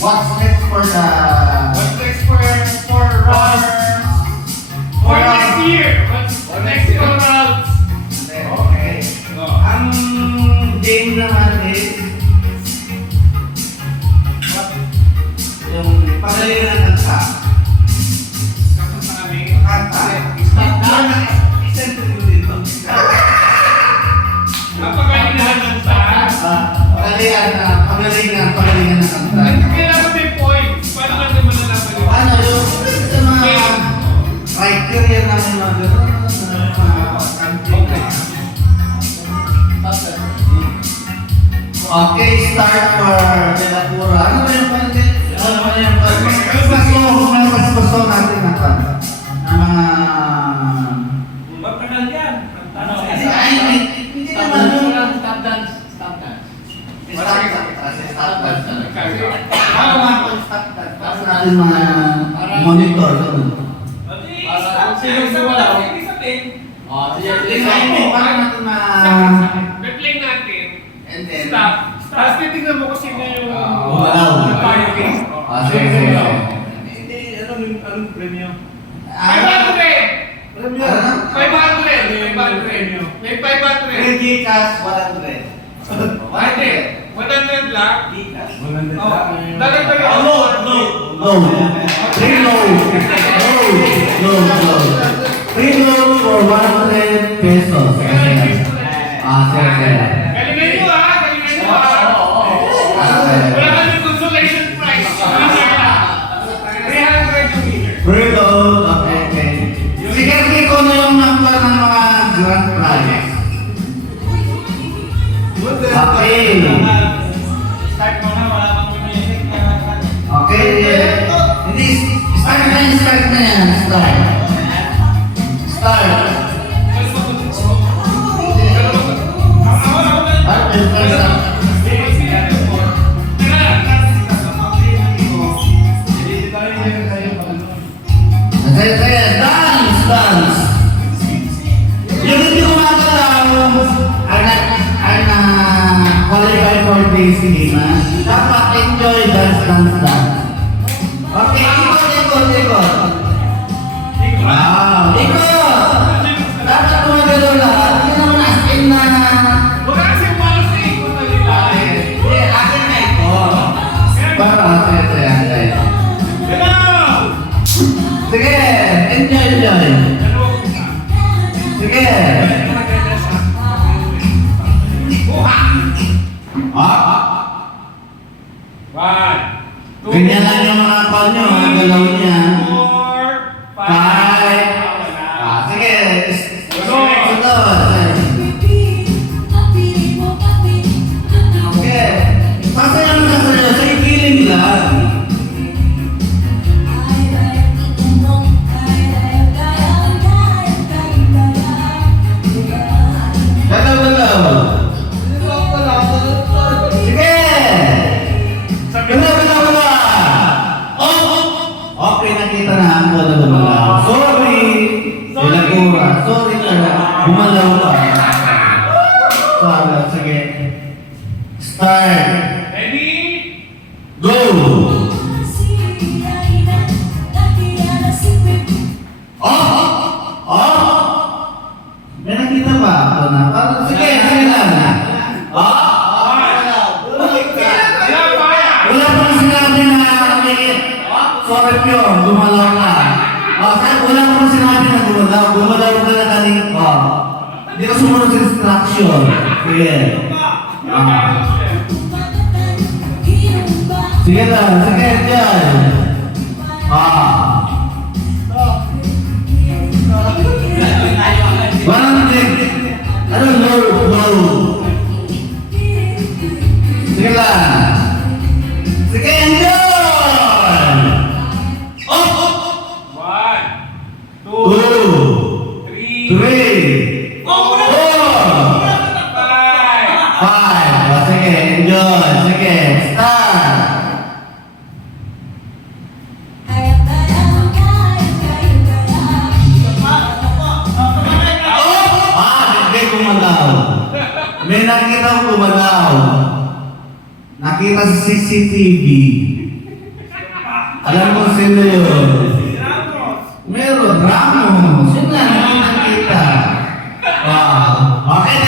What's next for the... What's next for next year? What's next for rounds? Okay. Ang game naman is... Yung pagalingan ng kanta. Kanta. Isang tuloy dito. Napagalingan ng saan? Pagalingan ng kanta. Kailangan may points. Paano natin malalaman yun? Ano yung sa mga criteria namin mga gano'n sa mga country. Okay, start for Delacura. Ano ba yung pwede? Ano ba yung mas gusto natin na kanta? Na mga... Magkanal yan. Hindi naman yung... Stop dance. Stop dance. Start dance. Ano mga start dance? Tapos natin mga monitor. Sino wala? Sige. Para natin ma... Replay natin. And then... Stop. Tapos titignan mo kung sino yung... Wow. Sige. Anong premyo? 500! Premyo. 500! May 500! Reggie Cash 100. Hindi. 100 lang. Gcash. Dagdag pa No. Low for 100 pesos. Sige. Galingan nyo ha! Wala kami consolation prize. 300 yung winner. Preload. Okay. Sige ko na yung number ng mga grand prize. Okay. Start mo na, wala pang music. Okay. Hindi. Start na yan. Start. Dance. Yung hindi kumagalaw ang qualify for this game, dapat enjoy dance. Okay, ikot. Wow, ikot! Dapat kumagalaw lahat. Hindi naman as in na... Huwag kasi para sa ikot na nila. Akin na ikot. Para, sige. Sige, enjoy. Sige. One, two, Ganyan lang yung mga call nyo, mga galaw niya. 4, 5. 5. Sige. Sunod. Okay. Masaya mo sa feeling lang. Galaw. Sige. Galaw. Okay, nakita na ang galaw. Sorry. Delacura. Sorry ka. Bumalaw ka. Sige. Start. Ready? Go. May nakita ba? Sige lang. Wala pang sinabi na sorry yun, gumalaw ka. Wala pang sinabi na gumalaw ka na kanina. Hindi ka sumunod sa instruction. Sige. Sige lang, sige dyan. Low. Sige lang. Sige, enjoy! 1, 2, 3, 3, 4, 5. 5. Sige, enjoy. Sige, start. May nakita ko gumalaw. Nakita sa CCTV. Alam mo sino yun? Ramos. Meron, Ramos. Yun lang, nakita. Okay